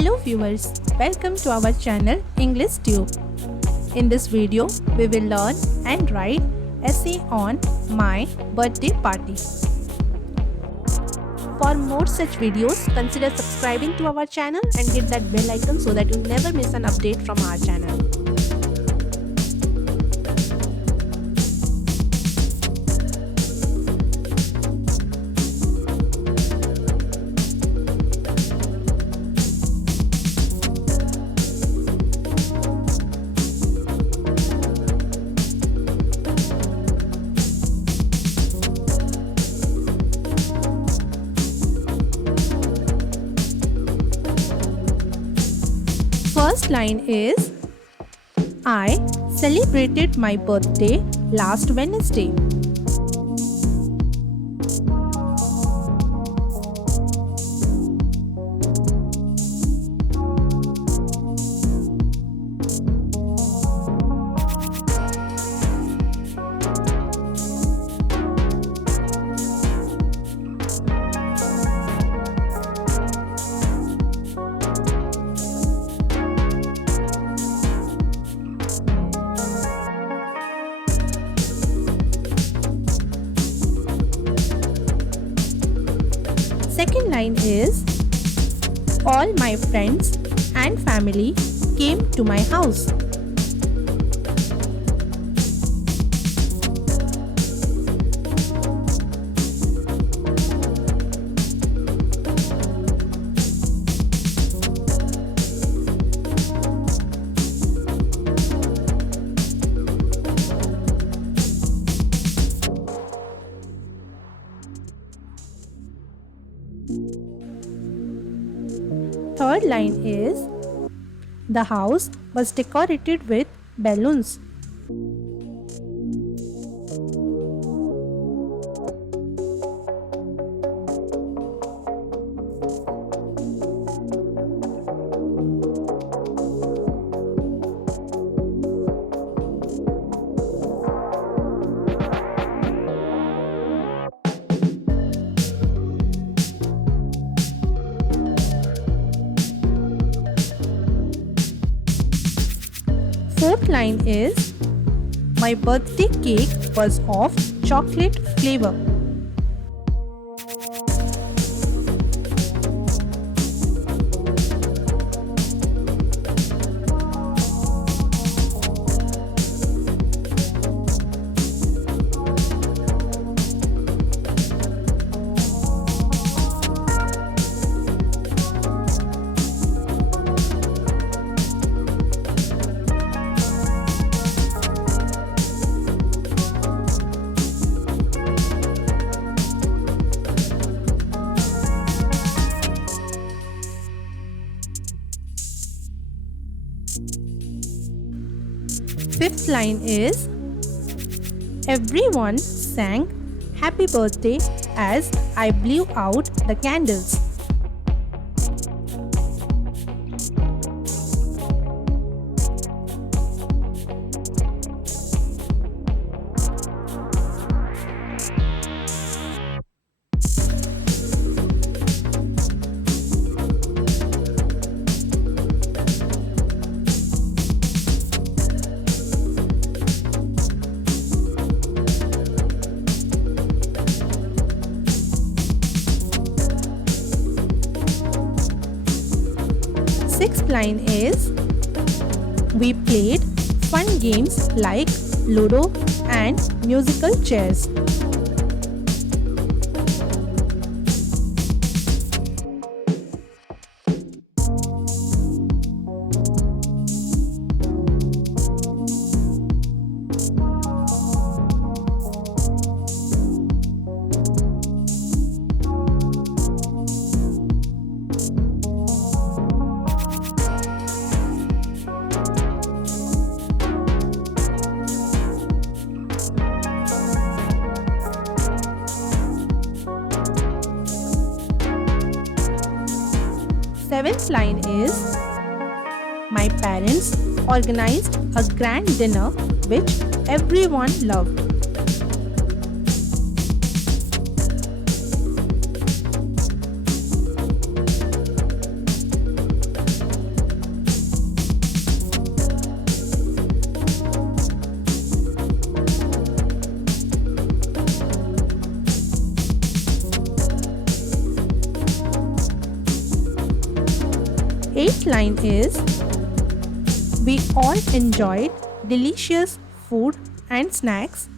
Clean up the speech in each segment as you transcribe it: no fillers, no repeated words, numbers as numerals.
Hello viewers, welcome to our channel English Tube. In this video, we will learn and write essay on my birthday party. For more such videos, consider subscribing to our channel and hit that bell icon so that you never miss an update from our channel. First line is, I celebrated my birthday last Wednesday. Second line is, all my friends and family came to my house. Third line is, the house was decorated with balloons. Fourth line is, my birthday cake was of chocolate flavor. Fifth line is, everyone sang happy birthday as I blew out the candles. Sixth line is, we played fun games like Ludo and musical chairs. Seventh line is, my parents organized a grand dinner which everyone loved. Eighth line is, we all enjoyed delicious food and snacks.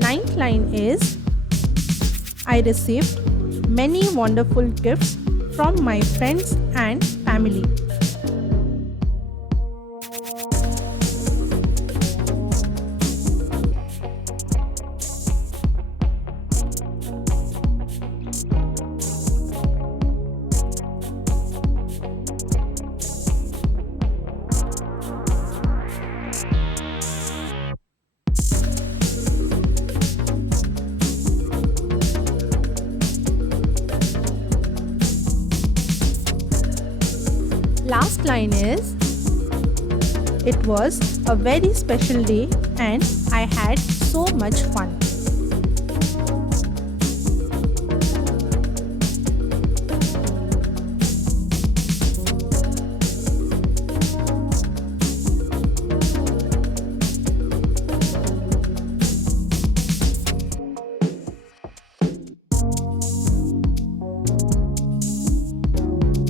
Ninth line is, I received many wonderful gifts from my friends and family. Last line is, it was a very special day and I had so much fun.